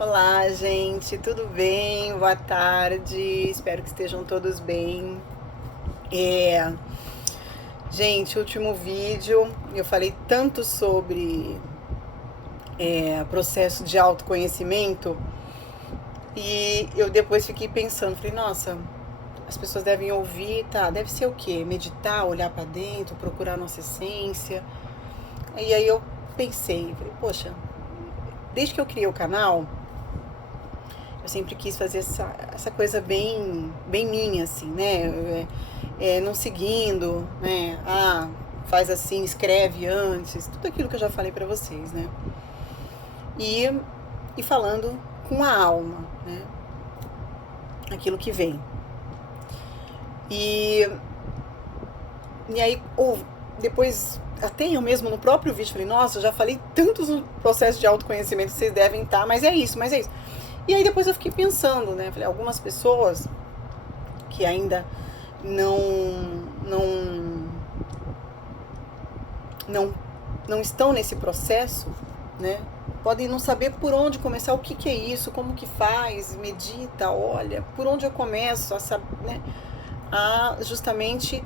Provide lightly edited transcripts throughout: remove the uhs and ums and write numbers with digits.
Olá, gente, tudo bem? Boa tarde, espero que estejam todos bem. É, gente, último vídeo eu falei tanto sobre processo de autoconhecimento e eu depois fiquei pensando, falei, nossa, as pessoas devem ouvir, tá? Deve ser o quê? Meditar, olhar pra dentro, procurar a nossa essência. E aí eu pensei, falei, poxa, desde que eu criei o canal, eu sempre quis fazer essa coisa bem minha, assim, né? Não seguindo, né? Ah, faz assim, escreve antes, tudo aquilo que eu já falei pra vocês, né? E, e falando com a alma, né? Aquilo que vem. E, e aí, depois, até eu mesmo no próprio vídeo, falei, nossa, eu já falei tantos no processo de autoconhecimento, vocês devem estar, mas é isso, mas é isso. E aí depois eu fiquei pensando, né? Falei, algumas pessoas que ainda não não não não estão nesse processo, né? Podem não saber por onde começar, o que, que é isso, como que faz, medita, olha, por onde eu começo né? A justamente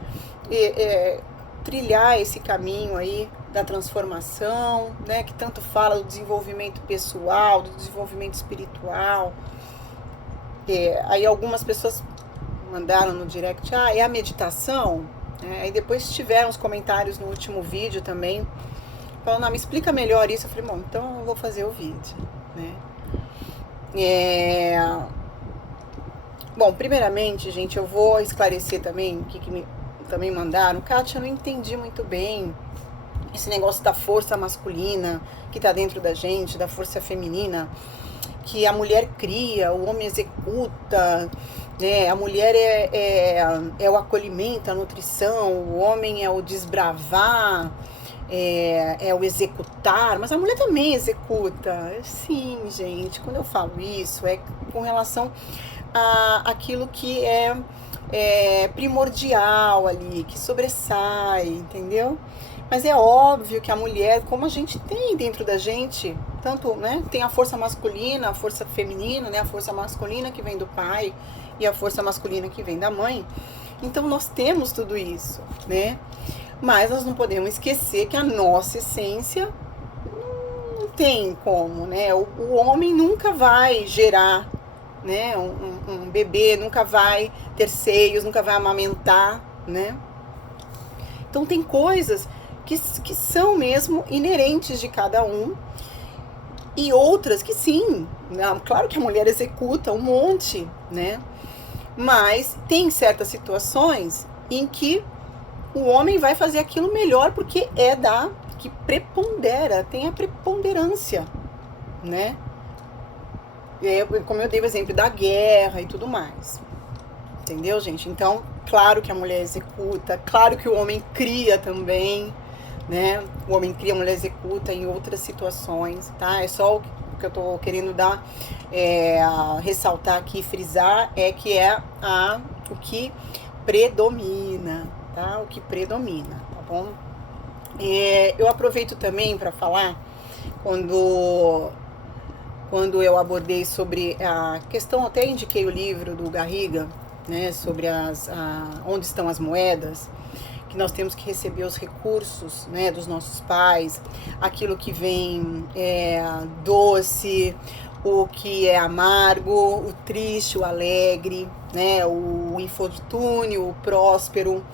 trilhar esse caminho aí da transformação, né? Que tanto fala do desenvolvimento pessoal, do desenvolvimento espiritual. Aí algumas pessoas mandaram no direct, é a meditação? Aí depois tiveram os comentários no último vídeo também, falando, me explica melhor isso. Eu falei, bom, então eu vou fazer o vídeo, né? Bom, primeiramente, gente, eu vou esclarecer também o que me também mandaram. Kátia, eu não entendi muito bem esse negócio da força masculina que tá dentro da gente, da força feminina, que a mulher cria, o homem executa, né? A mulher é o acolhimento, a nutrição, o homem é o desbravar, é o executar, mas a mulher também executa. Sim, gente, quando eu falo isso, é com relação a aquilo que é primordial ali, que sobressai, entendeu? Mas é óbvio que a mulher, como a gente tem dentro da gente, tanto, né, tem a força masculina, a força feminina, né, a força masculina que vem do pai e a força masculina que vem da mãe. Então nós temos tudo isso, né? Mas nós não podemos esquecer que a nossa essência não tem como, né? O homem nunca vai gerar, né, um bebê, nunca vai ter seios, nunca vai amamentar, né? Então tem coisas que são mesmo inerentes de cada um e outras que sim, né? Claro que a mulher executa um monte, né? Mas tem certas situações em que o homem vai fazer aquilo melhor porque que prepondera, tem a preponderância, né? Como eu dei o exemplo da guerra e tudo mais. Entendeu, gente? Então, claro que a mulher executa, claro que o homem cria também, né? O homem cria, a mulher executa em outras situações, tá? É só o que eu tô querendo ressaltar aqui, frisar, que o que predomina, tá? O que predomina, tá bom? Eu aproveito também para falar quando eu abordei sobre a questão, até indiquei o livro do Garriga, né, sobre onde estão as moedas, que nós temos que receber os recursos, né, dos nossos pais, aquilo que vem doce, o que é amargo, o triste, o alegre, né, o infortúnio, o próspero,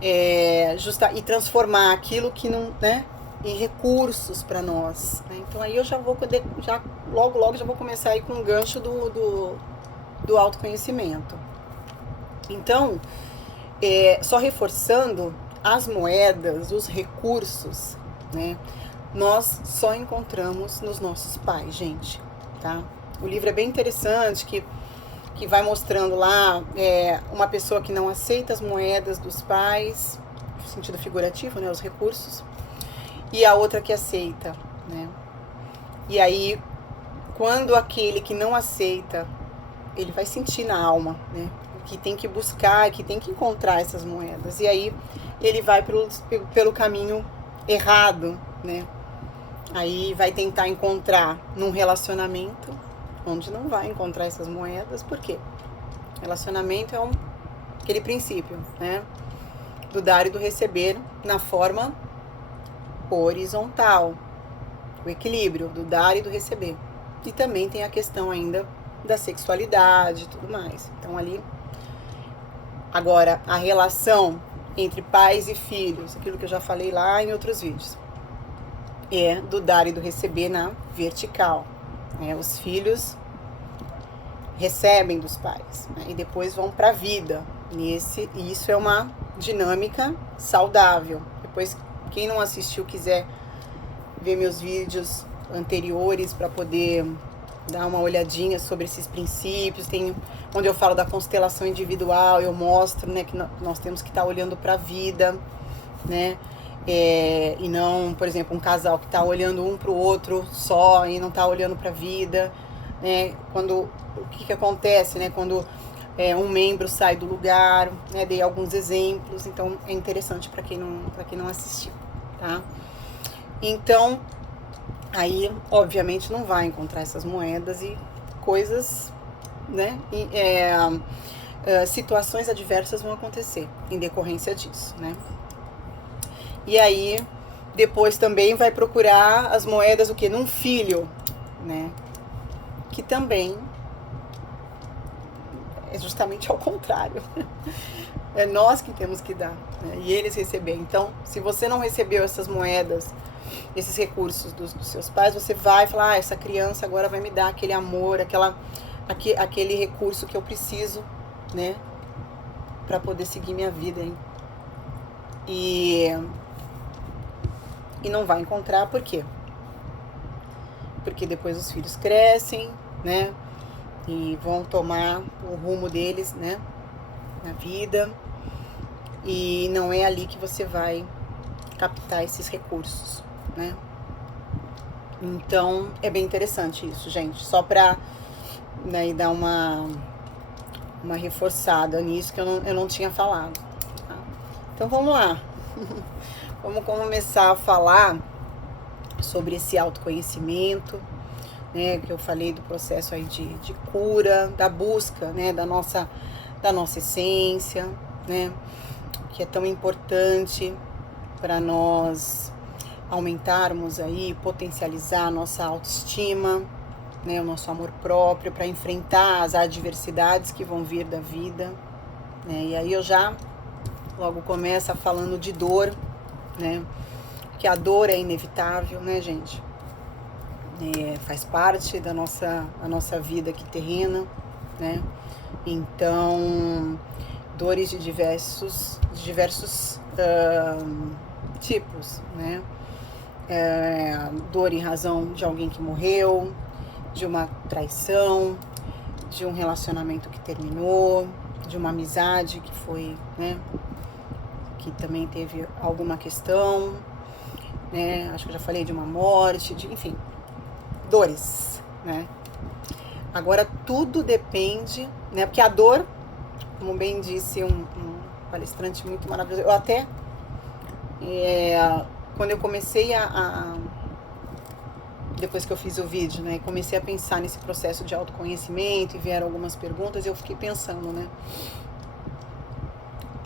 e transformar aquilo que não, né, em recursos para nós, né? Então aí eu logo já vou começar aí com um gancho do autoconhecimento. Então, só reforçando, as moedas, os recursos, né, nós só encontramos nos nossos pais, gente, tá? O livro é bem interessante, que vai mostrando lá uma pessoa que não aceita as moedas dos pais, no sentido figurativo, né, os recursos, e a outra que aceita, né? E aí, quando aquele que não aceita, ele vai sentir na alma, né, que tem que buscar, que tem que encontrar essas moedas, e aí ele vai pelo caminho errado, né? Aí vai tentar encontrar num relacionamento, onde não vai encontrar essas moedas. Por quê? Relacionamento é aquele princípio, né? Do dar e do receber na forma horizontal. O equilíbrio do dar e do receber. E também tem a questão ainda da sexualidade e tudo mais. Então ali... Agora, a relação entre pais e filhos, aquilo que eu já falei lá em outros vídeos, é do dar e do receber na vertical. Os filhos recebem dos pais, né? E depois vão para a vida. E isso é uma dinâmica saudável. Depois, quem não assistiu, quiser ver meus vídeos anteriores para poder dar uma olhadinha sobre esses princípios, onde eu falo da constelação individual, eu mostro, né, que nós temos que estar olhando para a vida, né? E não, por exemplo, um casal que está olhando um para o outro só e não está olhando para a vida, né? O que acontece, né? Quando um membro sai do lugar, né? Dei alguns exemplos, então é interessante para quem não assistiu, tá? Então, aí, obviamente, não vai encontrar essas moedas e coisas, né? Situações adversas vão acontecer em decorrência disso, né? E aí, depois também vai procurar as moedas, o quê? Num filho, né? Que também é justamente ao contrário. É nós que temos que dar, né? E eles receber. Então, se você não recebeu essas moedas, esses recursos dos seus pais, você vai falar, essa criança agora vai me dar aquele amor, aquele recurso que eu preciso, né? Pra poder seguir minha vida, hein? E não vai encontrar, por quê? Porque depois os filhos crescem, né? E vão tomar o rumo deles, né? Na vida. E não é ali que você vai captar esses recursos, né? Então, é bem interessante isso, gente. Só pra, né, dar uma reforçada nisso que eu não tinha falado. Tá? Então, vamos lá. Vamos começar a falar sobre esse autoconhecimento, né, que eu falei do processo aí de cura, da busca, né, da nossa essência, né, que é tão importante para nós aumentarmos aí, potencializar a nossa autoestima, né, o nosso amor próprio, para enfrentar as adversidades que vão vir da vida, né, e aí eu já logo começo falando de dor, né? Que a dor é inevitável, né, gente? Faz parte da nossa vida aqui terrena, né? Então, dores de diversos tipos, né? Dor em razão de alguém que morreu, de uma traição, de um relacionamento que terminou, de uma amizade que foi, né? Que também teve alguma questão, né? Acho que eu já falei de uma morte, enfim, dores, né? Agora tudo depende, né? Porque a dor, como bem disse um palestrante muito maravilhoso, eu até quando eu comecei depois que eu fiz o vídeo, né? Comecei a pensar nesse processo de autoconhecimento e vieram algumas perguntas e eu fiquei pensando, né?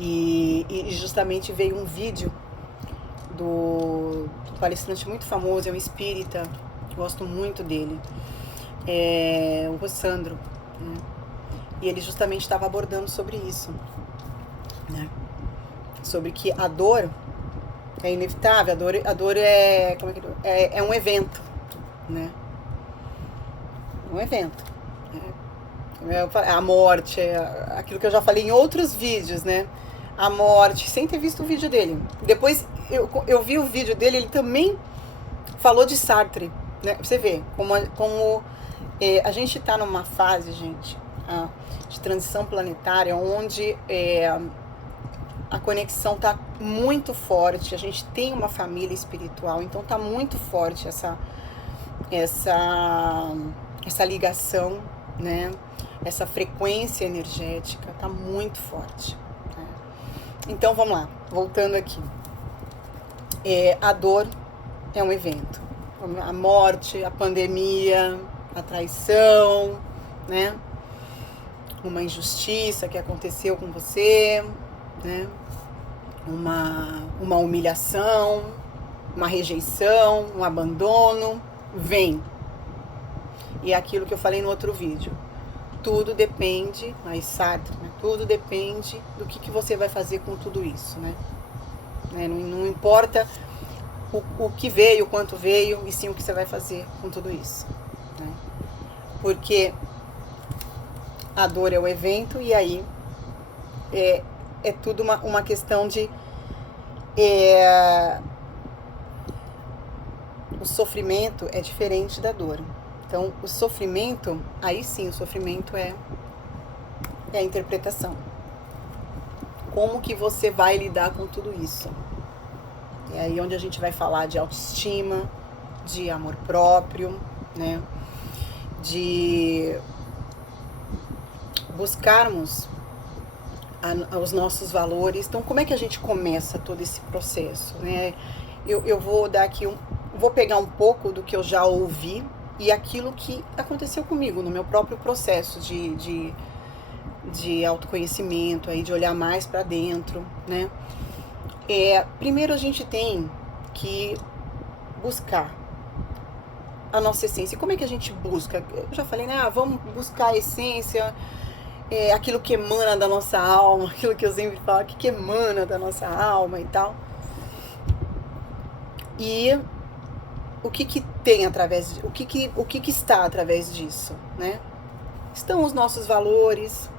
E justamente veio um vídeo do palestrante muito famoso, é um espírita, gosto muito dele, o Rossandro, né? E ele justamente estava abordando sobre isso, né? Sobre que a dor é inevitável, a dor é um evento, né? Um evento. A morte, aquilo que eu já falei em outros vídeos, né? A morte, sem ter visto o vídeo dele. Depois eu vi o vídeo dele, ele também falou de Sartre, né? Pra você ver como a gente tá numa fase, gente, de transição planetária, onde a conexão tá muito forte, a gente tem uma família espiritual, então tá muito forte essa ligação, né? Essa frequência energética tá muito forte. Então, vamos lá, voltando aqui. A dor é um evento, a morte, a pandemia, a traição, né? Uma injustiça que aconteceu com você, né? Uma humilhação, uma rejeição, um abandono, vem. E é aquilo que eu falei no outro vídeo. Tudo depende, mas Sartre, né? Tudo depende do que você vai fazer com tudo isso, né? Não importa o que veio, o quanto veio, e sim o que você vai fazer com tudo isso, né? Porque a dor é o evento, e aí é tudo uma questão de... o sofrimento é diferente da dor. Então, o sofrimento, aí sim, o sofrimento é a interpretação. Como que você vai lidar com tudo isso? É aí onde a gente vai falar de autoestima, de amor próprio, né? De buscarmos os nossos valores. Então, como é que a gente começa todo esse processo, né? Eu vou dar aqui vou pegar um pouco do que eu já ouvi e aquilo que aconteceu comigo no meu próprio processo de autoconhecimento, aí, de olhar mais para dentro, né? Primeiro a gente tem que buscar a nossa essência. E como é que a gente busca? Eu já falei, né? Vamos buscar a essência, aquilo que emana da nossa alma, aquilo que eu sempre falo, que emana da nossa alma e tal. E o que tem através o que está através disso, né? Estão os nossos valores,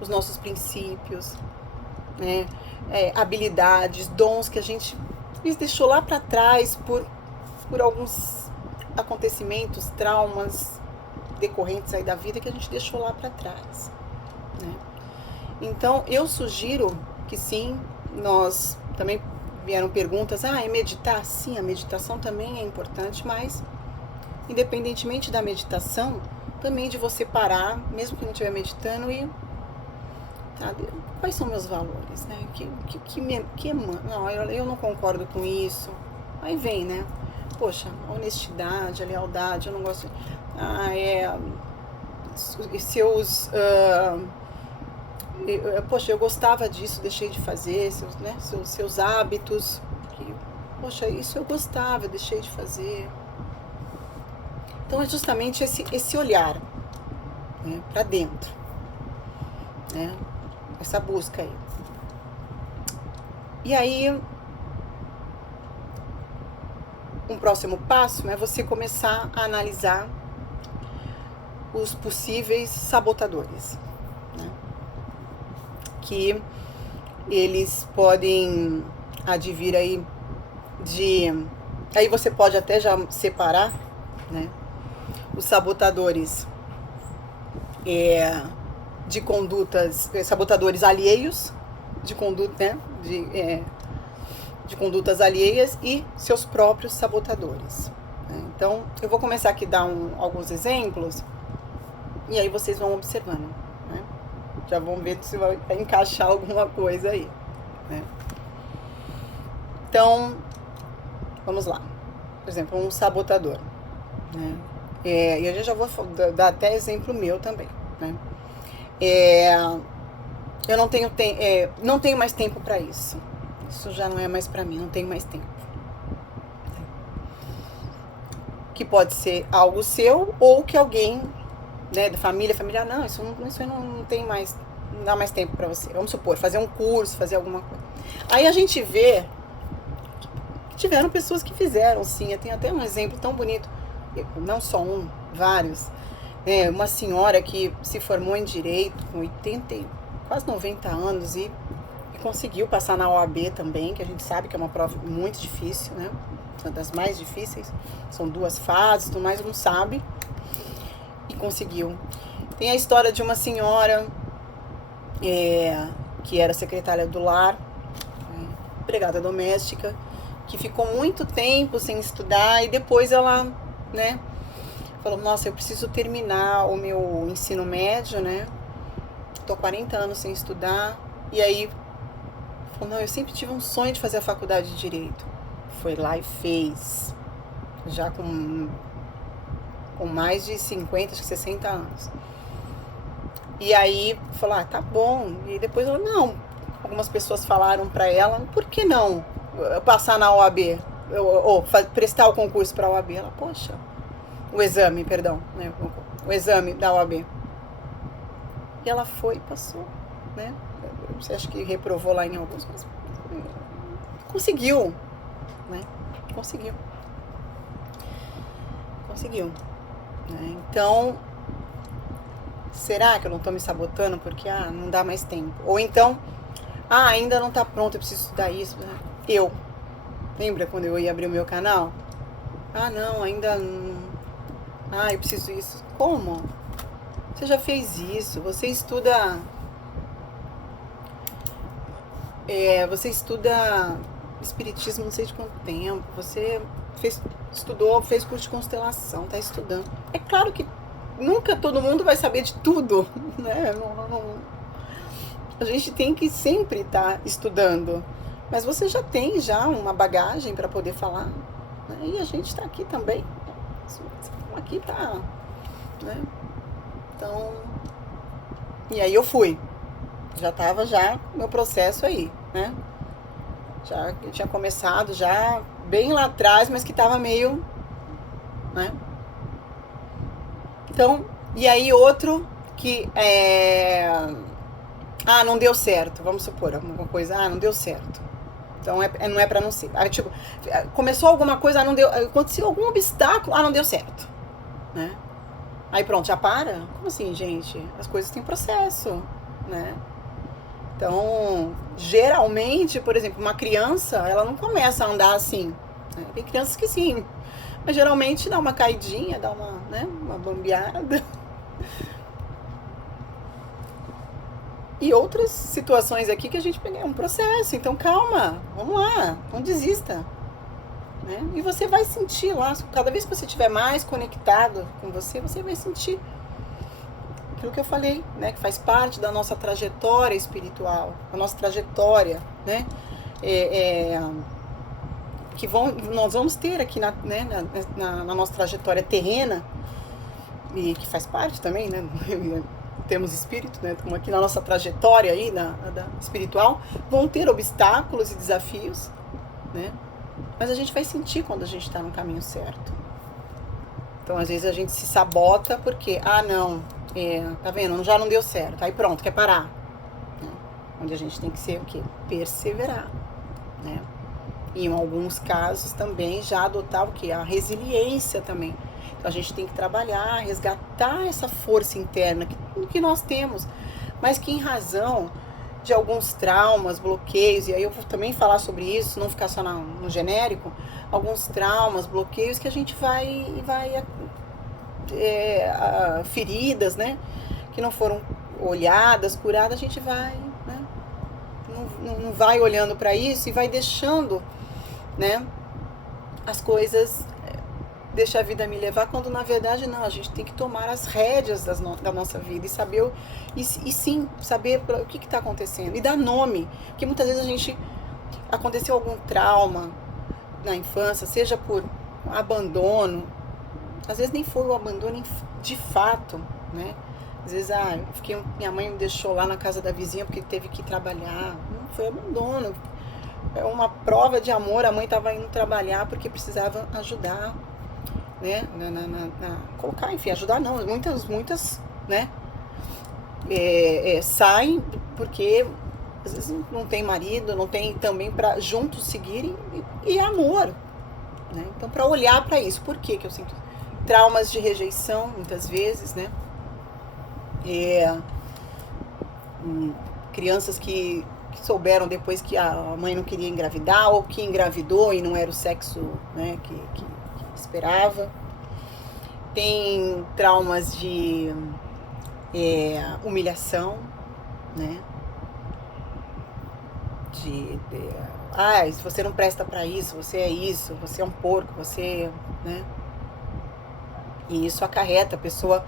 os nossos princípios, né? Habilidades, dons que a gente deixou lá para trás por alguns acontecimentos, traumas decorrentes aí da vida que a gente deixou lá para trás, né? Então, eu sugiro que sim, nós também vieram perguntas, é meditar? Sim, a meditação também é importante, mas independentemente da meditação, também de você parar, mesmo que não estiver meditando, e quais são meus valores, né? Não, eu não concordo com isso. Aí vem, né? Poxa, a honestidade, a lealdade, eu não gosto. Poxa, eu gostava disso, deixei de fazer, seus hábitos. Poxa, isso eu gostava, eu deixei de fazer. Então é justamente esse olhar, né, para dentro, né? Essa busca aí. E aí, um próximo passo é você começar a analisar os possíveis sabotadores, né? Que eles podem advir aí aí você pode até já separar, né, os sabotadores de condutas, sabotadores alheios, de conduta, né, de condutas alheias e seus próprios sabotadores, né? Então, eu vou começar aqui a dar alguns exemplos e aí vocês vão observando, né? Já vão ver se vai encaixar alguma coisa aí, né? Então, vamos lá. Por exemplo, um sabotador, né? E eu já vou dar até exemplo meu também, né? Eu não tenho mais tempo para isso. Isso já não é mais para mim, não tenho mais tempo. Que pode ser algo seu ou que alguém, né, da família, não, isso aí não tem mais, não dá mais tempo para você. Vamos supor, fazer um curso, fazer alguma coisa. Aí a gente vê que tiveram pessoas que fizeram, sim. Eu tenho até um exemplo tão bonito, não só um, vários. Uma senhora que se formou em Direito com 80, quase 90 anos e conseguiu passar na OAB também, que a gente sabe que é uma prova muito difícil, né? Uma das mais difíceis. São 2 fases, tudo mais, não sabe. E conseguiu. Tem a história de uma senhora que era secretária do lar, empregada doméstica, que ficou muito tempo sem estudar e depois ela, né, falou, nossa, eu preciso terminar o meu ensino médio, né? Tô 40 anos sem estudar. E aí, falou, não, eu sempre tive um sonho de fazer a faculdade de Direito. Foi lá e fez. já com mais de 50, acho que 60 anos. E aí falou, tá bom. E depois ela, não. Algumas pessoas falaram para ela, por que não passar na OAB? Ou prestar o concurso para a OAB? Ela, poxa, o exame, perdão, né? O exame da OAB. E ela foi e passou, né? Você acha que reprovou lá em alguns, mas conseguiu, né? Conseguiu. Né? Então, será que eu não estou me sabotando porque não dá mais tempo? Ou então, ainda não está pronto, eu preciso estudar isso. Né? Lembra quando eu ia abrir o meu canal? Não, ainda não. Eu preciso isso. Como? Você já fez isso, você estuda espiritismo não sei de quanto tempo, você fez curso de constelação, tá estudando. É claro que nunca todo mundo vai saber de tudo, né? A gente tem que sempre estar estudando, mas você já tem uma bagagem para poder falar, né? E a gente está aqui também, estamos aqui para, né? Então, e aí eu fui, já estava meu processo aí, né? Já eu tinha começado já bem lá atrás, mas que estava meio, né? Então, e aí outro que não deu certo, vamos supor, alguma coisa, não deu certo. Então não é pra não ser. Tipo, começou alguma coisa, não deu, aconteceu algum obstáculo, não deu certo, né? Aí pronto, já para? Como assim, gente? As coisas têm processo, né? Então, geralmente, por exemplo, uma criança, ela não começa a andar assim. Né? Tem crianças que sim, mas geralmente dá uma caidinha, dá uma bambeada. E outras situações aqui que a gente pega um processo. Então, calma, vamos lá, não desista. Né? E você vai sentir lá, cada vez que você estiver mais conectado com você vai sentir aquilo que eu falei, né? Que faz parte da nossa trajetória espiritual, da nossa trajetória, né? Que nós vamos ter aqui na nossa trajetória terrena, e que faz parte também, né? Temos espírito, né? Como aqui na nossa trajetória aí, da espiritual, vão ter obstáculos e desafios, né? Mas a gente vai sentir quando a gente está no caminho certo. Então, às vezes a gente se sabota porque, tá vendo? Já não deu certo. Aí pronto, quer parar. Né? Onde a gente tem que ser o quê? Perseverar, né? E em alguns casos também já adotar o quê? A resiliência também. Então a gente tem que trabalhar, resgatar essa força interna que nós temos, mas que em razão de alguns traumas, bloqueios, e aí eu vou também falar sobre isso, não ficar só no genérico, alguns traumas, bloqueios que a gente vai feridas, né, que não foram olhadas, curadas, a gente vai, né, não vai olhando para isso e vai deixando, né, as coisas, deixa a vida me levar, quando na verdade não, a gente tem que tomar as rédeas da nossa vida e saber, e sim, saber o que está acontecendo e dar nome, porque muitas vezes aconteceu algum trauma na infância, seja por abandono, às vezes nem foi o abandono de fato, né? Às vezes, minha mãe me deixou lá na casa da vizinha porque teve que trabalhar, não foi abandono, é uma prova de amor, a mãe estava indo trabalhar porque precisava ajudar, né, colocar, enfim, ajudar não, muitas, né, saem porque às vezes não tem marido, não tem também para juntos seguirem, e amor, né, então para olhar para isso, por que eu sinto traumas de rejeição, muitas vezes, né, crianças que souberam depois que a mãe não queria engravidar, ou que engravidou e não era o sexo, né, que esperava. Tem traumas de humilhação, né? Se você não presta pra isso, você é isso, você é um porco, você, né? E isso acarreta, a pessoa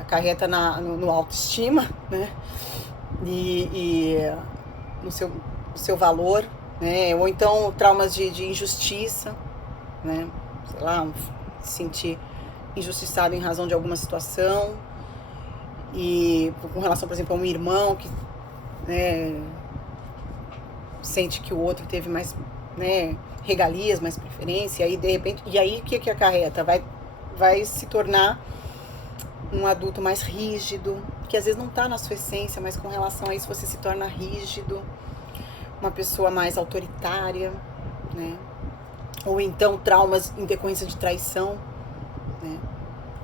acarreta no autoestima, né? E no seu valor, né? Ou então traumas de injustiça, né? Sei lá, se sentir injustiçado em razão de alguma situação. E com relação, por exemplo, a um irmão que, né, sente que o outro teve mais, né, regalias, mais preferência, e aí de repente, e aí o que acarreta? Vai se tornar um adulto mais rígido, que às vezes não está na sua essência, mas com relação a isso você se torna rígido, uma pessoa mais autoritária, né? Ou então traumas em decorrência de traição, né?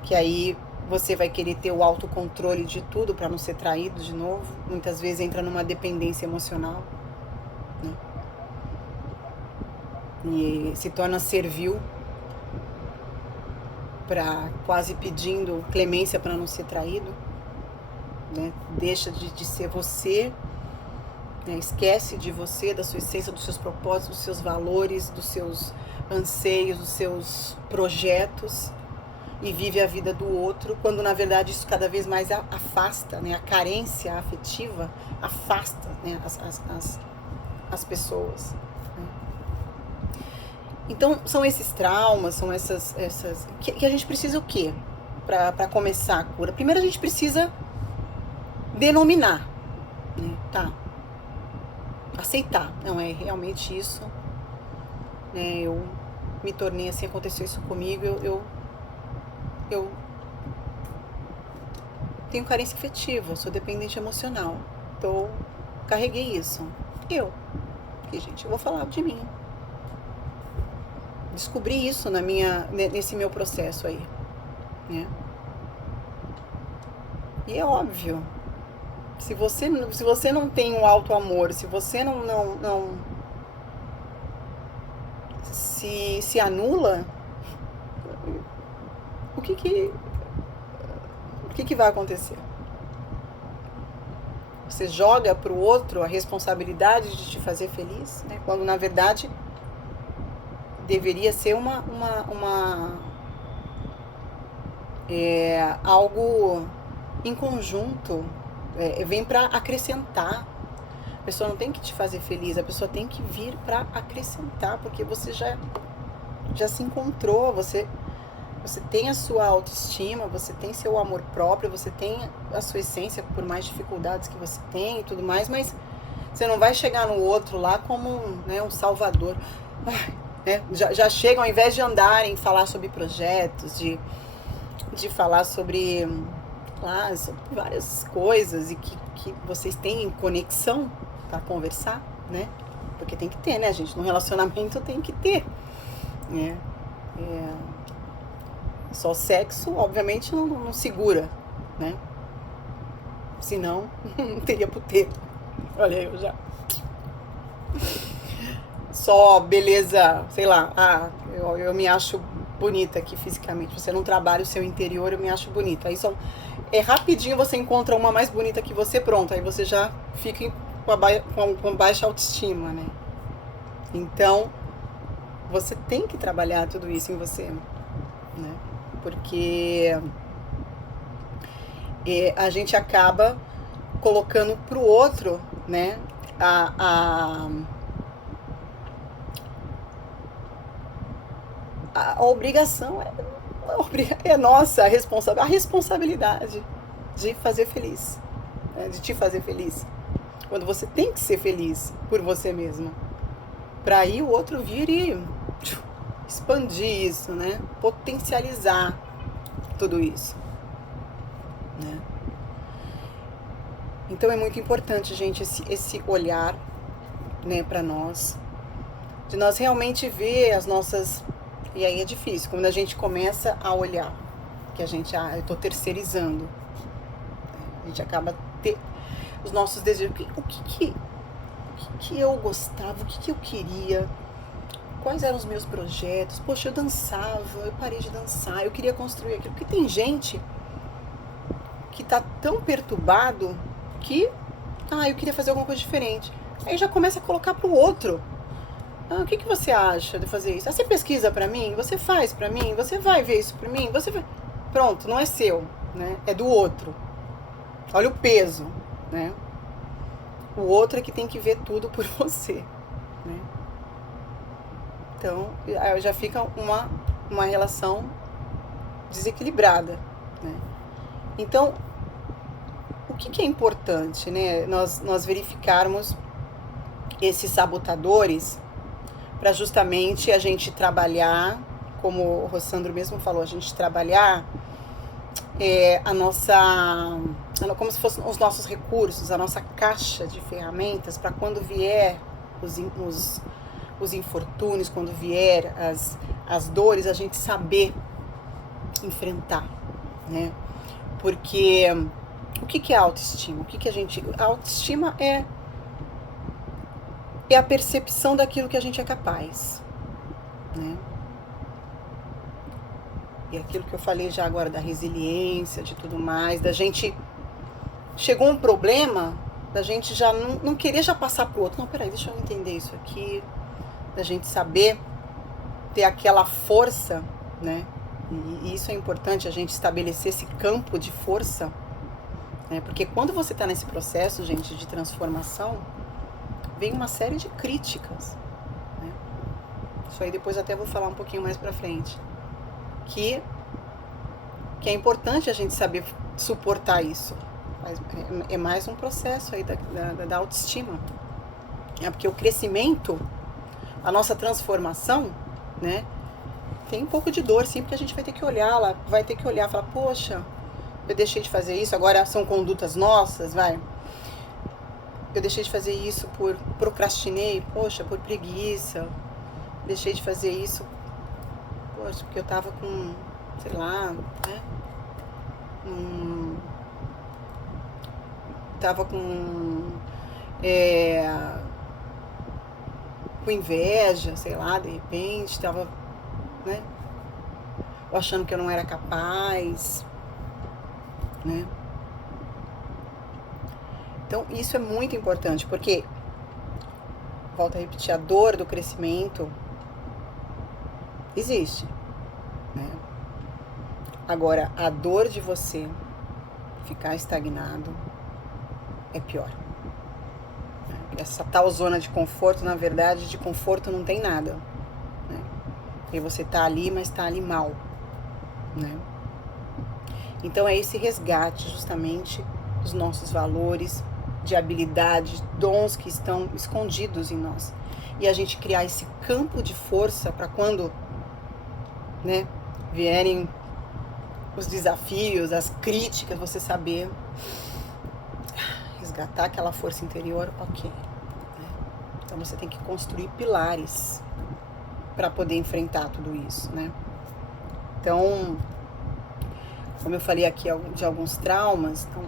Que aí você vai querer ter o autocontrole de tudo para não ser traído de novo. Muitas vezes entra numa dependência emocional, né? E se torna servil, quase pedindo clemência para não ser traído, né? Deixa de ser você, né? Esquece de você, da sua essência, dos seus propósitos, dos seus valores, dos seus anseios, dos seus projetos, e vive a vida do outro, quando na verdade isso cada vez mais afasta, né? A carência afetiva afasta, né? as pessoas, né? Então são esses traumas, são essas que a gente precisa o quê? Para começar a cura. Primeiro a gente precisa denominar, né? Tá, aceitar, não é realmente isso, né? Eu me tornei assim, aconteceu isso comigo, eu tenho carência afetiva, sou dependente emocional, carreguei isso. Porque, gente, eu vou falar de mim. Descobri isso nesse meu processo aí, né? E é óbvio, se você não tem um alto amor, se você não se anula, o que vai acontecer? Você joga para o outro a responsabilidade de te fazer feliz, né? Quando na verdade deveria ser algo em conjunto, vem para acrescentar. A pessoa não tem que te fazer feliz, a pessoa tem que vir para acrescentar, porque você já se encontrou, você tem a sua autoestima, você tem seu amor próprio, você tem a sua essência, por mais dificuldades que você tem e tudo mais, mas você não vai chegar no outro lá como, né, um salvador. Né? Já chega, ao invés de andarem, falar sobre projetos, de falar sobre várias coisas, e que vocês têm conexão para conversar, né? Porque tem que ter, né, gente? No relacionamento tem que ter, né? Só sexo, obviamente, não segura, né? Senão, não teria puteiro. Olha, eu já... Só beleza, sei lá, eu me acho bonita aqui fisicamente. Você não trabalha o seu interior, eu me acho bonita. Aí rapidinho você encontra uma mais bonita que você, pronto. Aí você já fica com baixa autoestima, né? Então, você tem que trabalhar tudo isso em você, né? Porque a gente acaba colocando pro outro, né, a obrigação é nossa, a responsabilidade de fazer feliz, né, de te fazer feliz. Quando você tem que ser feliz por você mesma, para aí o outro vir e expandir isso, né? Potencializar tudo isso, né? Então é muito importante, gente, esse olhar, né, para nós, de nós realmente ver as nossas... E aí é difícil, quando a gente começa a olhar, que a gente, eu tô terceirizando, a gente acaba os nossos desejos, o que eu gostava, o que eu queria, quais eram os meus projetos. Poxa, eu dançava, eu parei de dançar, eu queria construir aquilo. Porque tem gente que tá tão perturbado que, eu queria fazer alguma coisa diferente. Aí já começa a colocar pro outro. O que você acha de fazer isso? Você pesquisa pra mim? Você faz pra mim? Você vai ver isso pra mim? Pronto, não é seu, né? É do outro. Olha o peso, né? O outro é que tem que ver tudo por você, né? Então, já fica uma relação desequilibrada, né? Então, o que é importante, né? Nós verificarmos esses sabotadores para justamente a gente trabalhar, como o Rossandro mesmo falou, a gente trabalhar como se fossem os nossos recursos, a nossa caixa de ferramentas para quando vier os infortúnios, quando vier as dores, a gente saber enfrentar, né? Porque o que é autoestima? A autoestima é a percepção daquilo que a gente é capaz, né? E aquilo que eu falei já agora da resiliência, de tudo mais, da gente... Chegou um problema, da gente já não querer já passar pro outro. Não, peraí, deixa eu entender isso aqui. Da gente saber ter aquela força, né? E isso é importante, a gente estabelecer esse campo de força, né? Porque quando você está nesse processo, gente, de transformação, vem uma série de críticas, né? Isso aí depois até vou falar um pouquinho mais pra frente. Que é importante a gente saber suportar isso. É mais um processo aí da autoestima. Porque o crescimento, a nossa transformação, né, tem um pouco de dor, sim, porque a gente vai ter que olhar lá, falar, poxa, eu deixei de fazer isso, agora são condutas nossas, eu deixei de fazer isso procrastinei, poxa, por preguiça, deixei de fazer isso, poxa, porque eu tava com, sei lá, né, tava com inveja, sei lá, de repente, tava, né, achando que eu não era capaz, né? Então, isso é muito importante, porque, volto a repetir, a dor do crescimento existe, né? Agora, a dor de você ficar estagnado é pior. Essa tal zona de conforto, na verdade, de conforto não tem nada, né? E você tá ali, mas tá ali mal, né? Então é esse resgate justamente dos nossos valores, de habilidades, dons que estão escondidos em nós. E a gente criar esse campo de força para quando, né, vierem os desafios, as críticas, você saber resgatar aquela força interior, ok. Então você tem que construir pilares para poder enfrentar tudo isso, né? Então, como eu falei aqui de alguns traumas, então,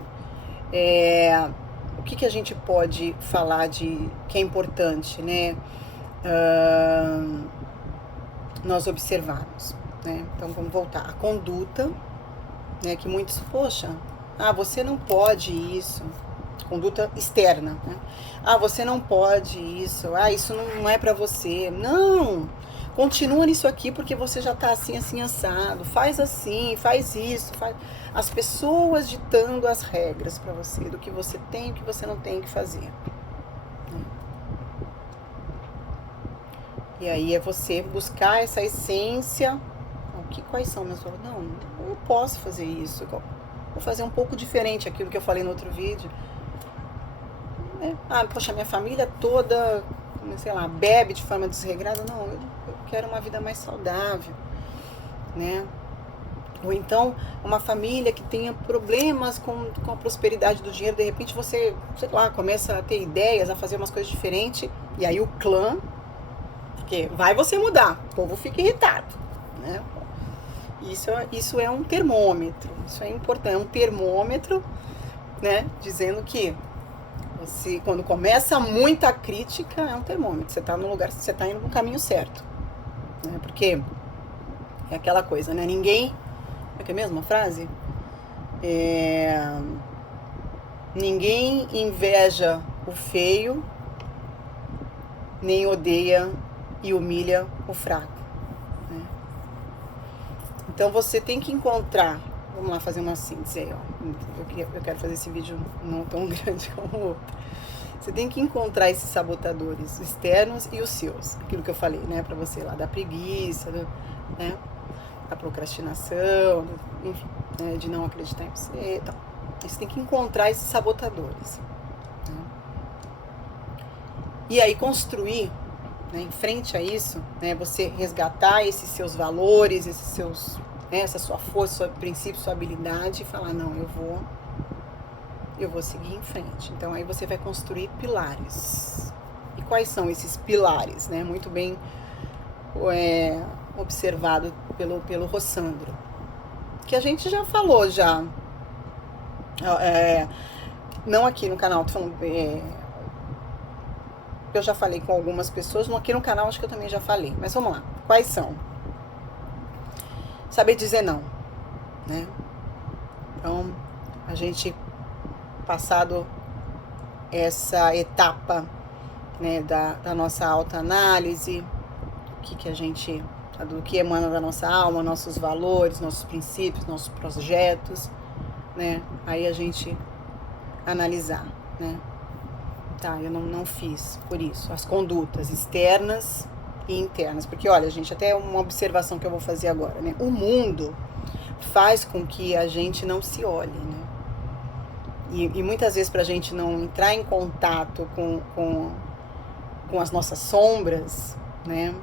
o que a gente pode falar de que é importante, né? Nós observarmos, né? Então vamos voltar. A conduta, né? Que muitos, poxa, você não pode isso. Conduta externa, né? Você não pode isso. Isso não é pra você. Não! Continua nisso aqui porque você já tá assim, assim, assado. Faz assim, faz isso. As pessoas ditando as regras pra você, do que você tem e o que você não tem que fazer. E aí é você buscar essa essência. Quais são meus valores? Não, eu posso fazer isso. Vou fazer um pouco diferente aquilo que eu falei no outro vídeo. Poxa, minha família toda, sei lá, bebe de forma desregrada. Não, eu quero uma vida mais saudável, né? Ou então, uma família que tenha problemas com a prosperidade do dinheiro. De repente você, sei lá, começa a ter ideias, a fazer umas coisas diferentes. E aí o clã, porque vai você mudar, o povo fica irritado, né? Isso é um termômetro, isso é importante, é um termômetro, né? Dizendo que quando começa muita crítica, é um termômetro. Você está no lugar, você está indo no caminho certo, né? Porque é aquela coisa, né? Ninguém... Como é que é mesmo a frase? Ninguém inveja o feio, nem odeia e humilha o fraco, né? Então você tem que encontrar... Vamos lá fazer uma síntese aí, ó. Eu quero fazer esse vídeo não tão grande como o outro. Você tem que encontrar esses sabotadores externos e os seus. Aquilo que eu falei, né, pra você lá, da preguiça, né, da procrastinação, enfim, né, de não acreditar em você e tal. Você tem que encontrar esses sabotadores. Né? E aí construir, né, em frente a isso, né, você resgatar esses seus valores, esses seus, né, essa sua força, seu princípio, sua habilidade e falar, não, eu vou seguir em frente. Então aí você vai construir pilares. E quais são esses pilares, né? Muito bem observado pelo Rossandro. Que a gente já falou já. Não aqui no canal, tô falando, eu já falei com algumas pessoas, aqui no canal acho que eu também já falei. Mas vamos lá. Quais são? Saber dizer não, né? Então, a gente passado essa etapa, né, da nossa autoanálise, do que emana da nossa alma, nossos valores, nossos princípios, nossos projetos, né, aí a gente analisar, né, tá, eu não fiz por isso, as condutas externas e internas, porque olha, gente, até uma observação que eu vou fazer agora, né, o mundo faz com que a gente não se olhe, né. E muitas vezes, para a gente não entrar em contato com as nossas sombras, né,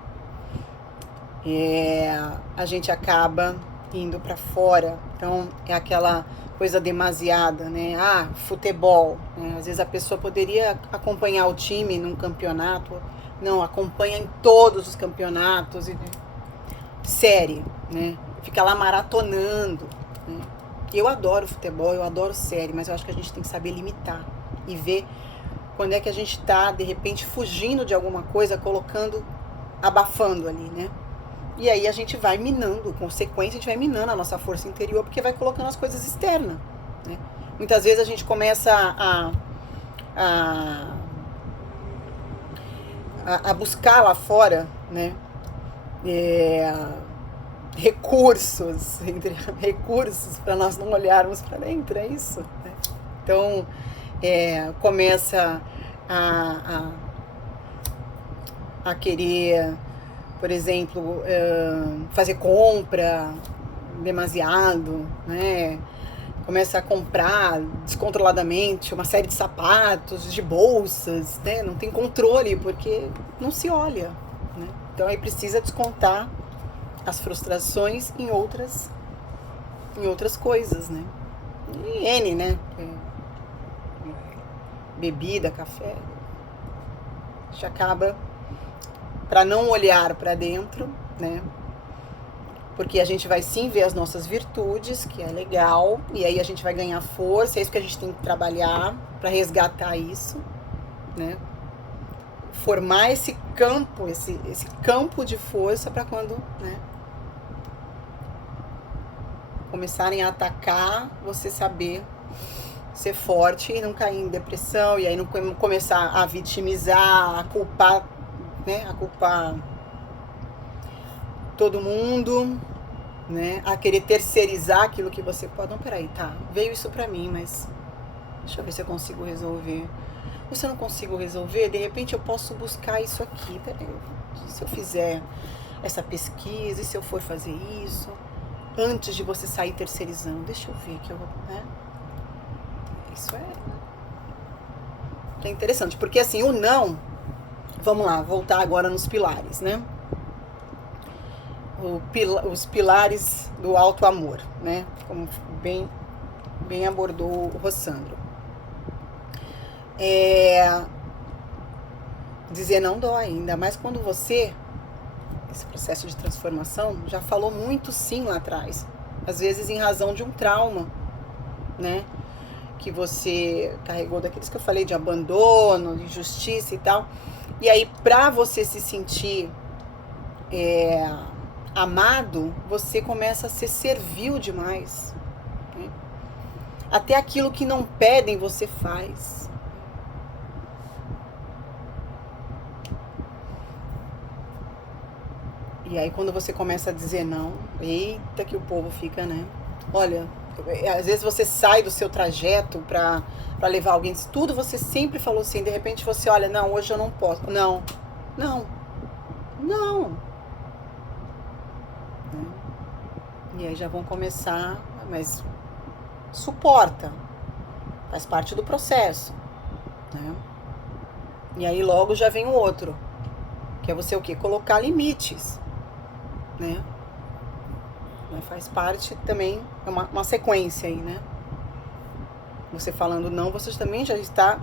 a gente acaba indo para fora. Então, é aquela coisa demasiada, né? Futebol. Né? Às vezes a pessoa poderia acompanhar o time num campeonato. Não, acompanha em todos os campeonatos. Série, né? Fica lá maratonando, né? Eu adoro futebol, eu adoro série, mas eu acho que a gente tem que saber limitar e ver quando é que a gente tá, de repente, fugindo de alguma coisa, abafando ali, né? E aí a gente vai minando, consequência, a gente vai minando a nossa força interior, porque vai colocando as coisas externas, né? Muitas vezes a gente começa a buscar lá fora, né? Recursos para nós não olharmos para dentro, é isso, né? Então começa a querer, por exemplo, fazer compra demasiado, né? Começa a comprar descontroladamente uma série de sapatos, de bolsas, né? Não tem controle porque não se olha, né? Então aí precisa descontar as frustrações em outras coisas, né? E N, né? Bebida, café. A gente acaba para não olhar para dentro, né? Porque a gente vai sim ver as nossas virtudes, que é legal, e aí a gente vai ganhar força, é isso que a gente tem que trabalhar para resgatar isso, né? Formar esse campo de força para quando, né, começarem a atacar, você saber ser forte e não cair em depressão, e aí não começar a vitimizar, a culpar, né, a culpar todo mundo, né, a querer terceirizar aquilo que você pode. Não, peraí, tá, veio isso pra mim, mas deixa eu ver se eu consigo resolver. Ou se eu não consigo resolver, de repente eu posso buscar isso aqui. Peraí, se eu fizer essa pesquisa, e se eu for fazer isso, antes de você sair terceirizando, deixa eu ver que eu vou, né? Isso é interessante, porque assim, o não, vamos lá, voltar agora nos pilares, né? Os pilares do alto amor, né? Como bem abordou o Rossandro. Dizer não dói, ainda mais quando você, esse processo de transformação, já falou muito sim lá atrás. Às vezes em razão de um trauma, né? Que você carregou, daqueles que eu falei, de abandono, de injustiça e tal. E aí, pra você se sentir amado, você começa a ser servil demais, né? Até aquilo que não pedem, você faz. E aí, quando você começa a dizer não, eita que o povo fica, né? Olha, às vezes você sai do seu trajeto para levar alguém, tudo você sempre falou assim, de repente você olha, não, hoje eu não posso, não. E aí já vão começar, mas suporta, faz parte do processo, né? E aí logo já vem o outro, que é você o quê? Colocar limites, né? Faz parte também, é uma sequência aí, né? Você falando não, você também já está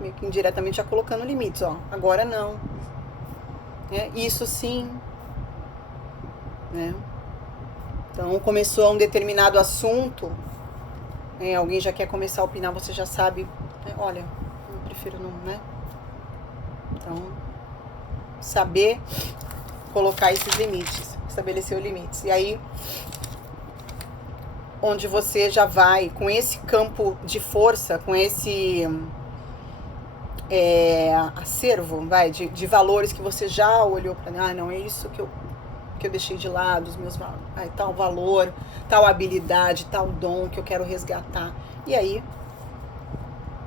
meio que indiretamente já colocando limites, ó. Agora não. Isso sim, né? Então começou um determinado assunto, né? Alguém já quer começar a opinar, você já sabe, né? Olha, eu prefiro não, né? Então, saber colocar esses limites, estabelecer os limites. E aí, onde você já vai com esse campo de força, com esse acervo, de valores que você já olhou para, não, é isso que eu deixei de lado, os meus valores, tal valor, tal habilidade, tal dom que eu quero resgatar. E aí,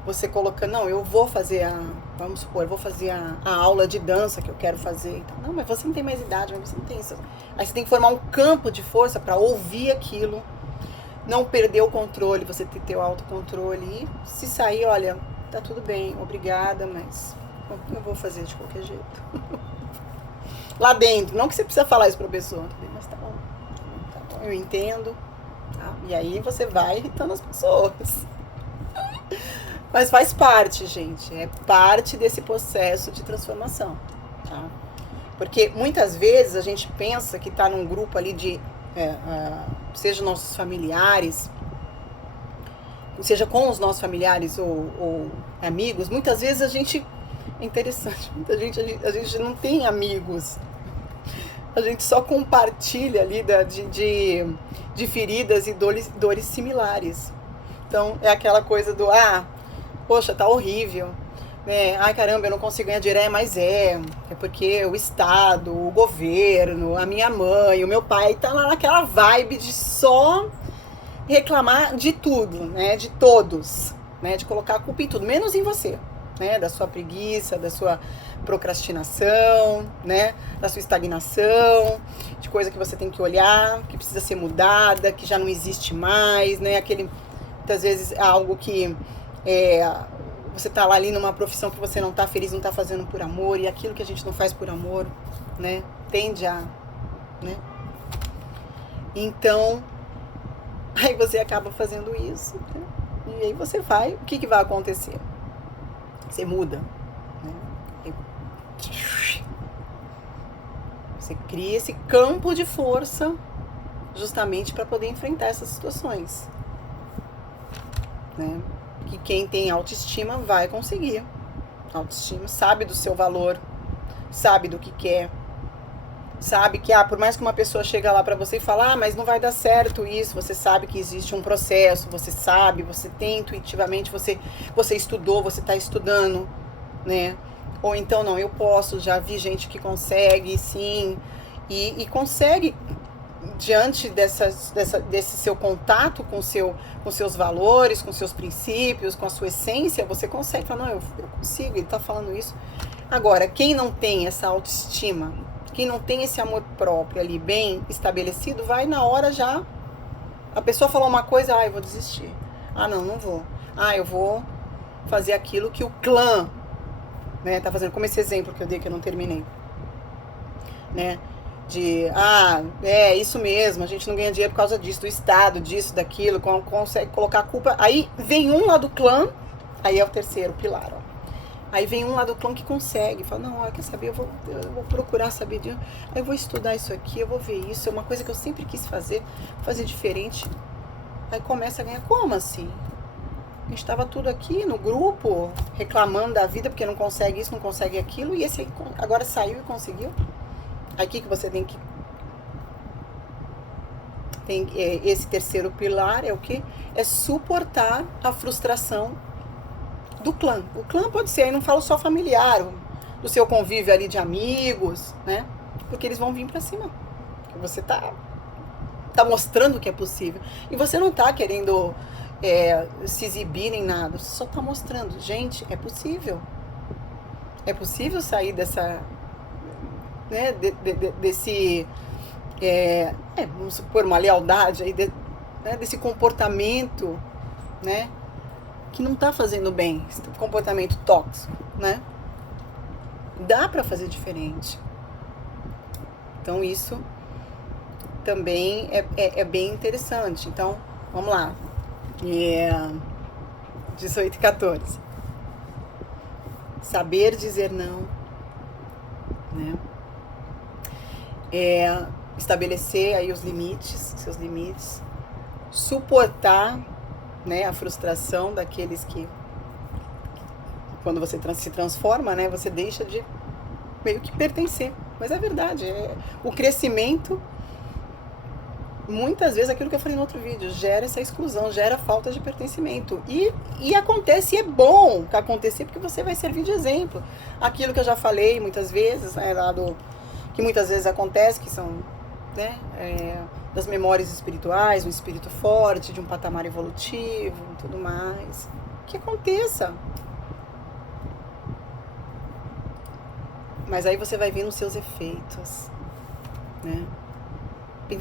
você coloca, não, eu vou fazer vamos supor, eu vou fazer a aula de dança que eu quero fazer. Então, não, mas você não tem mais idade, mas você não tem isso. Aí você tem que formar um campo de força para ouvir aquilo, não perder o controle, você ter o autocontrole. E se sair, olha, tá tudo bem, obrigada, mas eu vou fazer de qualquer jeito. Lá dentro, não que você precisa falar isso pra pessoa, mas tá bom, eu entendo. Tá? E aí você vai irritando as pessoas. Mas faz parte, gente, é parte desse processo de transformação, tá? Porque muitas vezes a gente pensa que tá num grupo ali de, seja nossos familiares, seja com os nossos familiares ou amigos, muitas vezes a gente, é interessante, a gente não tem amigos, a gente só compartilha ali de feridas e dores similares. Então é aquela coisa do, poxa, tá horrível, né? Ai, caramba, eu não consigo ganhar dinheiro, mas é porque o Estado, o governo, a minha mãe, o meu pai tá lá naquela vibe de só reclamar de tudo, né? De todos, né? De colocar a culpa em tudo, menos em você, né? Da sua preguiça, da sua procrastinação, né? Da sua estagnação, de coisa que você tem que olhar, que precisa ser mudada, que já não existe mais, né? Muitas vezes é algo que você tá lá ali numa profissão que você não tá feliz, não tá fazendo por amor, e aquilo que a gente não faz por amor, né, tende a, né, então, aí você acaba fazendo isso, né? E aí você vai, o que vai acontecer? Você muda, né? Você cria esse campo de força justamente para poder enfrentar essas situações, né? Que quem tem autoestima vai conseguir. Autoestima, sabe do seu valor, sabe do que quer, sabe que, por mais que uma pessoa chega lá pra você e fala, mas não vai dar certo isso, você sabe que existe um processo, você sabe, você tem intuitivamente, você estudou, você tá estudando, né? Ou então, não, eu posso, já vi gente que consegue, sim, e consegue, diante desse seu contato com seus valores, com seus princípios, com a sua essência, você consegue falar, não, eu consigo, ele tá falando isso. Agora, quem não tem essa autoestima, quem não tem esse amor próprio ali bem estabelecido, vai na hora já, a pessoa falou uma coisa, eu vou desistir. Não vou. Eu vou fazer aquilo que o clã, né, tá fazendo, como esse exemplo que eu dei que eu não terminei, né? Isso mesmo, a gente não ganha dinheiro por causa disso, do Estado, disso, daquilo, consegue colocar a culpa. Aí vem um lá do clã, aí é o terceiro pilar, ó. Aí vem um lá do clã que consegue, fala, não, quer saber, eu vou procurar saber disso, aí eu vou estudar isso aqui, eu vou ver isso, é uma coisa que eu sempre quis fazer diferente. Aí começa a ganhar, como assim? A gente tava tudo aqui no grupo, reclamando da vida porque não consegue isso, não consegue aquilo, e esse aí agora saiu e conseguiu. Aí o que você tem que... esse terceiro pilar é o quê? É suportar a frustração do clã. O clã pode ser, aí não falo só familiar, do seu convívio ali de amigos, né? Porque eles vão vir pra cima. Porque você tá tá mostrando que é possível. E você não tá querendo se exibir nem nada, você só tá mostrando, gente, é possível. É possível sair dessa, né, desse, vamos supor, uma lealdade aí, né, desse comportamento, né, que não tá fazendo bem, esse comportamento tóxico, né? Dá para fazer diferente. Então isso também é bem interessante. Então, vamos lá. 18 e 14. Saber dizer não, né? Estabelecer aí os limites, seus limites. Suportar, né, a frustração daqueles que, quando você se transforma, né, você deixa de meio que pertencer. Mas é verdade, o crescimento, muitas vezes, aquilo que eu falei no outro vídeo, gera essa exclusão, gera falta de pertencimento. E acontece, e é bom que acontecer, porque você vai servir de exemplo. Aquilo que eu já falei muitas vezes, né, que muitas vezes acontece, que são, né, das memórias espirituais, um espírito forte, de um patamar evolutivo e tudo mais. Que aconteça. Mas aí você vai vendo os seus efeitos, né?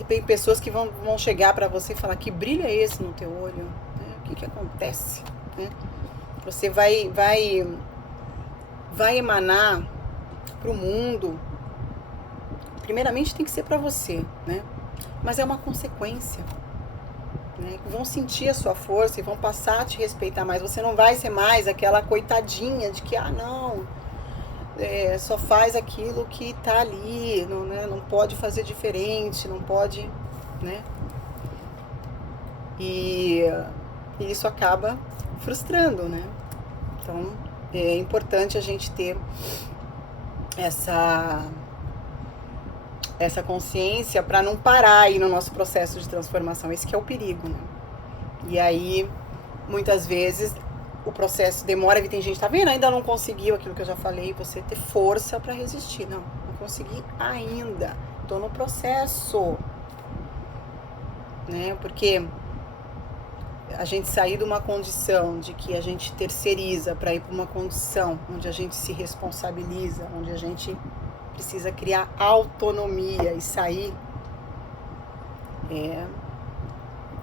Tem pessoas que vão chegar para você e falar: que brilho é esse no teu olho? Né? O que acontece? Né? Você vai emanar para o mundo. Primeiramente tem que ser para você, né? Mas é uma consequência, né? Vão sentir a sua força e vão passar a te respeitar mais. Você não vai ser mais aquela coitadinha de que, não, só faz aquilo que tá ali, não, né? Não pode fazer diferente, não pode, né? E isso acaba frustrando, né? Então é importante a gente ter essa consciência para não parar aí no nosso processo de transformação. Esse que é o perigo, né? E aí, muitas vezes, o processo demora, e tem gente, tá vendo? Ainda não conseguiu aquilo que eu já falei, você ter força para resistir. Não consegui ainda. Tô no processo. Né? Porque a gente sair de uma condição de que a gente terceiriza para ir para uma condição onde a gente se responsabiliza, onde a gente precisa criar autonomia e sair, é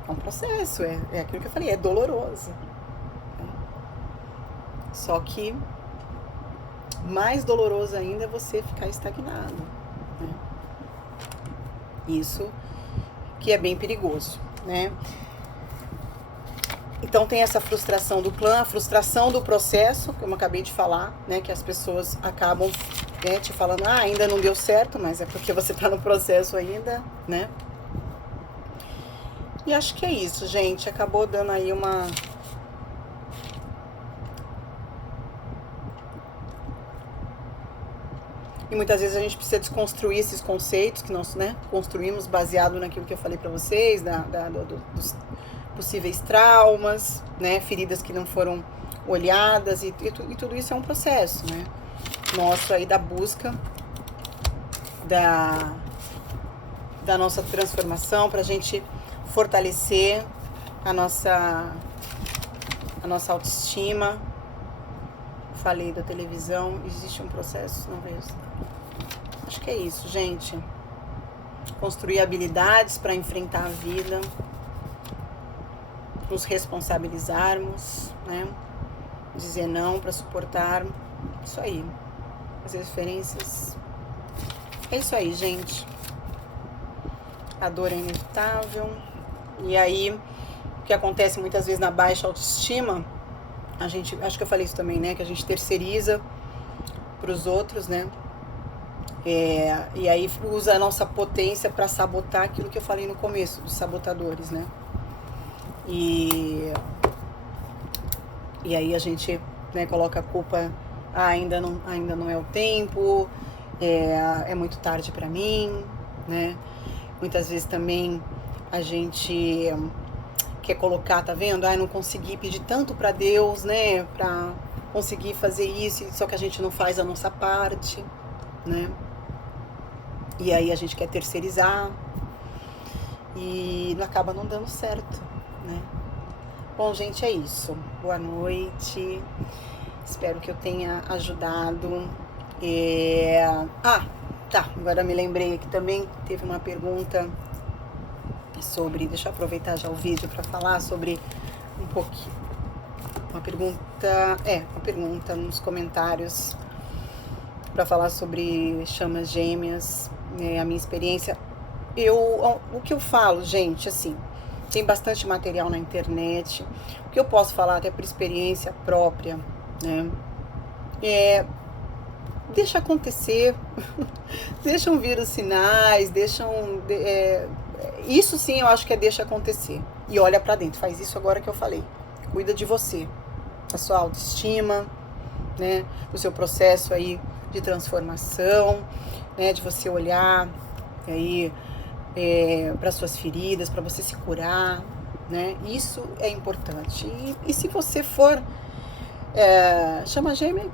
um processo, é aquilo que eu falei, é doloroso. Só que mais doloroso ainda é você ficar estagnado, né? Isso que é bem perigoso, né? Então tem essa frustração do clã, a frustração do processo, como eu acabei de falar, né? Que as pessoas acabam, né, te falando, ainda não deu certo, mas é porque você tá no processo ainda, né? E acho que é isso, gente. Acabou dando aí uma... E muitas vezes a gente precisa desconstruir esses conceitos que nós, né, construímos baseado naquilo que eu falei pra vocês, dos possíveis traumas, né, feridas que não foram olhadas, e tudo isso é um processo, né, nosso aí da busca da nossa transformação, pra gente fortalecer a nossa autoestima. Falei da televisão, existe um processo, não vejo. Acho que é isso, gente. Construir habilidades para enfrentar a vida, nos responsabilizarmos, né? Dizer não para suportar, isso aí. Fazer diferenças. É isso aí, gente. A dor é inevitável. E aí, o que acontece muitas vezes na baixa autoestima, a gente, acho que eu falei isso também, né? Que a gente terceiriza para os outros, né? E aí usa a nossa potência para sabotar aquilo que eu falei no começo, dos sabotadores, né? E aí a gente, né, coloca a culpa, ainda não é o tempo, é muito tarde para mim, né? Muitas vezes também a gente quer colocar, tá vendo? Não consegui pedir tanto para Deus, né? Para conseguir fazer isso, só que a gente não faz a nossa parte, né? E aí a gente quer terceirizar. e não acaba não dando certo, né? Bom, gente, é isso. Boa noite. Espero que eu tenha ajudado. Tá. Agora me lembrei que também teve uma pergunta sobre... Deixa eu aproveitar já o vídeo para falar sobre um pouquinho. Uma pergunta nos comentários para falar sobre chamas gêmeas, a minha experiência. O que eu falo, gente, assim, tem bastante material na internet. O que eu posso falar até por experiência própria, né? Deixa acontecer, deixam vir os sinais, isso sim eu acho que deixa acontecer. E olha pra dentro, faz isso agora que eu falei. Cuida de você, da sua autoestima, né? Do seu processo aí de transformação, né? De você olhar aí para suas feridas, para você se curar, né? Isso é importante. E se você for chama gêmea,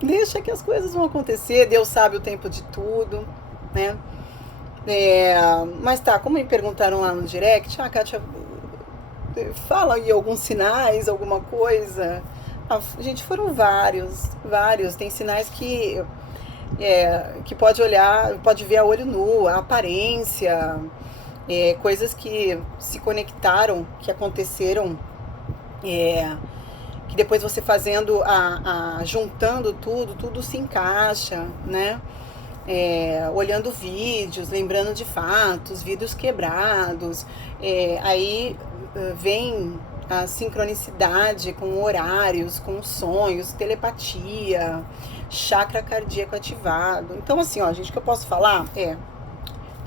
deixa que as coisas vão acontecer. Deus sabe o tempo de tudo, né? Mas tá, como me perguntaram lá no direct, Kátia, fala aí alguns sinais, alguma coisa. Gente, foram vários. Tem sinais que pode ver a olho nu, a aparência, coisas que se conectaram, que aconteceram, que depois você fazendo, juntando tudo se encaixa, né? Olhando vídeos, lembrando de fatos, vídeos quebrados, aí vem a sincronicidade com horários, com sonhos, telepatia, chakra cardíaco ativado. Então, assim, ó, gente, o que eu posso falar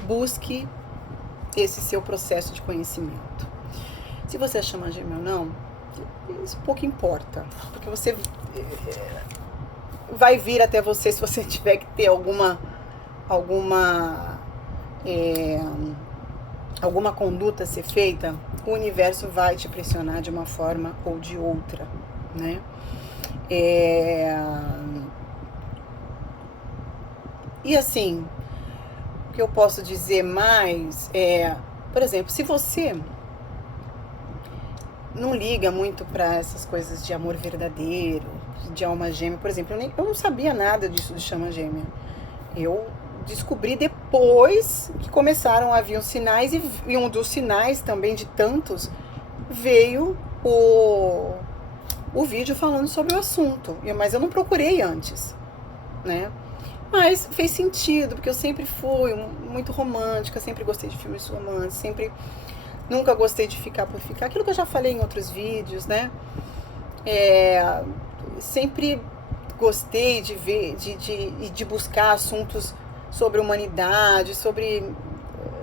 busque esse seu processo de conhecimento. Se você chama gêmeo ou não, isso pouco importa, porque você vai vir até você se você tiver que ter alguma conduta a ser feita, o universo vai te pressionar de uma forma ou de outra, né? E assim, o que eu posso dizer mais por exemplo, se você não liga muito para essas coisas de amor verdadeiro, de alma gêmea, por exemplo, eu não sabia nada disso de chama gêmea. Eu descobri depois que começaram a vir os sinais, e um dos sinais também de tantos veio o vídeo falando sobre o assunto, mas eu não procurei antes, né? Mas fez sentido, porque eu sempre fui muito romântica, sempre gostei de filmes românticos, nunca gostei de ficar por ficar, aquilo que eu já falei em outros vídeos, né? Sempre gostei de ver, de buscar assuntos sobre humanidade, sobre,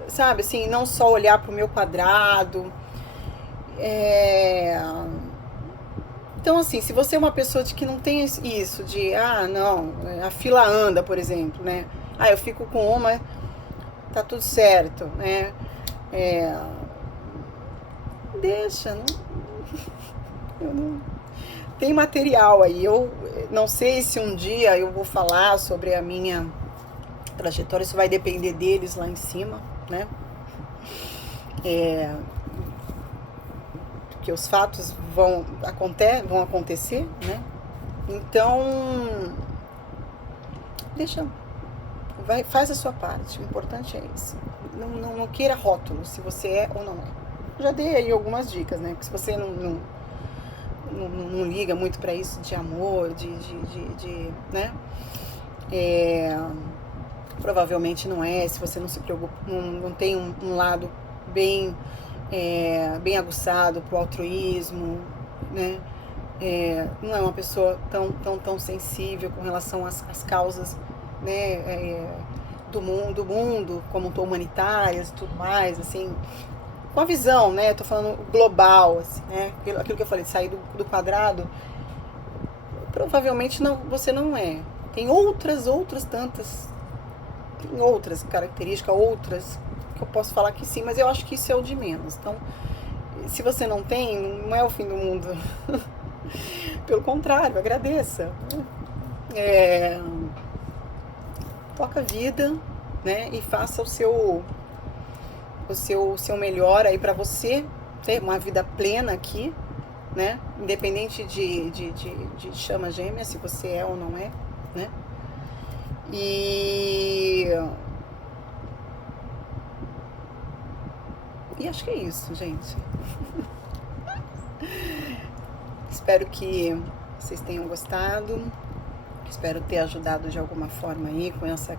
sabe, assim, não só olhar para o meu quadrado. Então, assim, se você é uma pessoa que não tem isso, de, não, a fila anda, por exemplo, né? Eu fico com uma, tá tudo certo, né? Deixa, tem material aí. Eu não sei se um dia eu vou falar sobre a minha trajetória, isso vai depender deles lá em cima, né? Porque os fatos vão acontecer, né? Então, faz a sua parte, o importante é isso. Não queira rótulo, se você é ou não é. Já dei aí algumas dicas, né? Porque se você não liga muito para isso de amor, né? Provavelmente não é, se você não se preocupa, não tem um lado bem aguçado pro altruísmo, né? Não é uma pessoa tão sensível com relação às causas, né? do mundo como um todo, humanitárias e tudo mais, assim, com a visão, né? Tô falando global, assim, né? Aquilo que eu falei, de sair do quadrado, provavelmente você não é. Tem outras tantas, tem outras características, outras que eu posso falar que sim, mas eu acho que isso é o de menos. Então, se você não tem, não é o fim do mundo. Pelo contrário, agradeça. Toca a vida, né? E faça o seu o seu melhor aí para você ter uma vida plena aqui, né? Independente de chama gêmea, se você é ou não é, né? E acho que é isso, gente. Espero que vocês tenham gostado. Espero ter ajudado de alguma forma aí com essa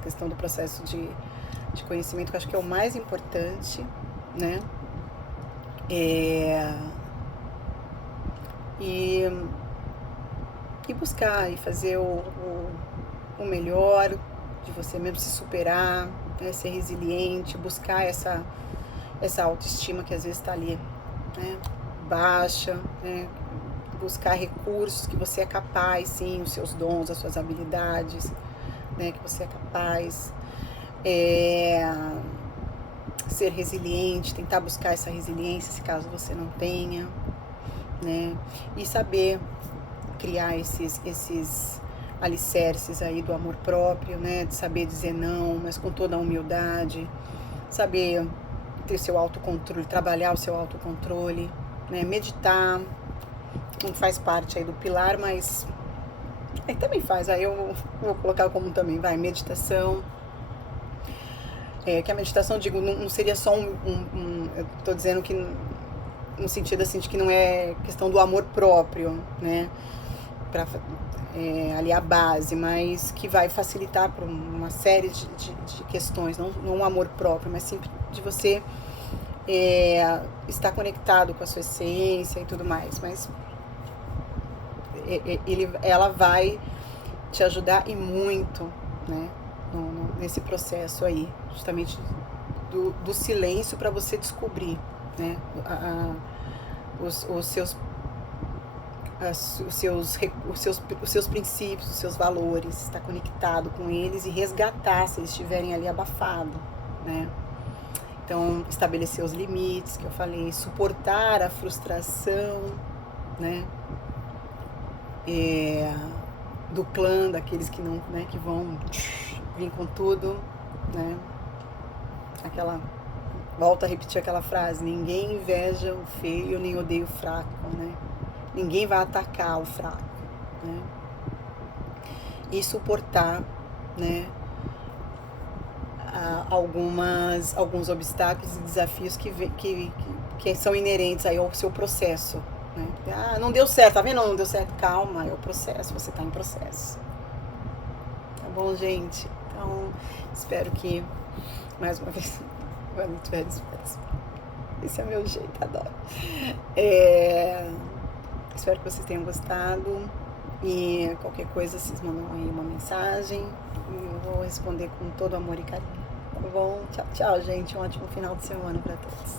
questão do processo de conhecimento, que eu acho que é o mais importante, né? E buscar e fazer o melhor de você mesmo, se superar, né? Ser resiliente, buscar essa autoestima que às vezes está ali, né? Baixa, né? Buscar recursos que você é capaz, sim, os seus dons, as suas habilidades, né? Que você é capaz. Ser resiliente, tentar buscar essa resiliência, se caso você não tenha, né? E saber criar esses alicerces aí do amor próprio, né? De saber dizer não, mas com toda a humildade, saber ter seu autocontrole, trabalhar o seu autocontrole, né? Meditar, não faz parte aí do pilar, mas também faz, aí eu vou colocar como também, meditação. Que a meditação, digo, não seria só eu tô dizendo que no sentido assim de que não é questão do amor próprio, né? Ali a base, mas que vai facilitar por uma série de questões, não um amor próprio, mas sim de você estar conectado com a sua essência e tudo mais, mas ela vai te ajudar e muito, né, nesse processo aí, justamente do silêncio, para você descobrir, né, os seus princípios, os seus valores, estar conectado com eles e resgatar se eles estiverem ali abafados, né? Então, estabelecer os limites que eu falei, suportar a frustração, né? Do clã, daqueles que não, né, que vão vir com tudo, né? Volto a repetir aquela frase: ninguém inveja o feio nem odeia o fraco, né? Ninguém vai atacar o fraco, né? E suportar, né, alguns obstáculos e desafios que são inerentes aí ao seu processo, né? Não deu certo, tá vendo? Não deu certo. Calma, é o processo, você tá em processo. Tá bom, gente? Então, espero que, mais uma vez, esse é meu jeito, adoro. Espero que vocês tenham gostado. E qualquer coisa, vocês mandam aí uma mensagem e eu vou responder com todo amor e carinho. Tá bom? Tchau, tchau, gente. Um ótimo final de semana para todos.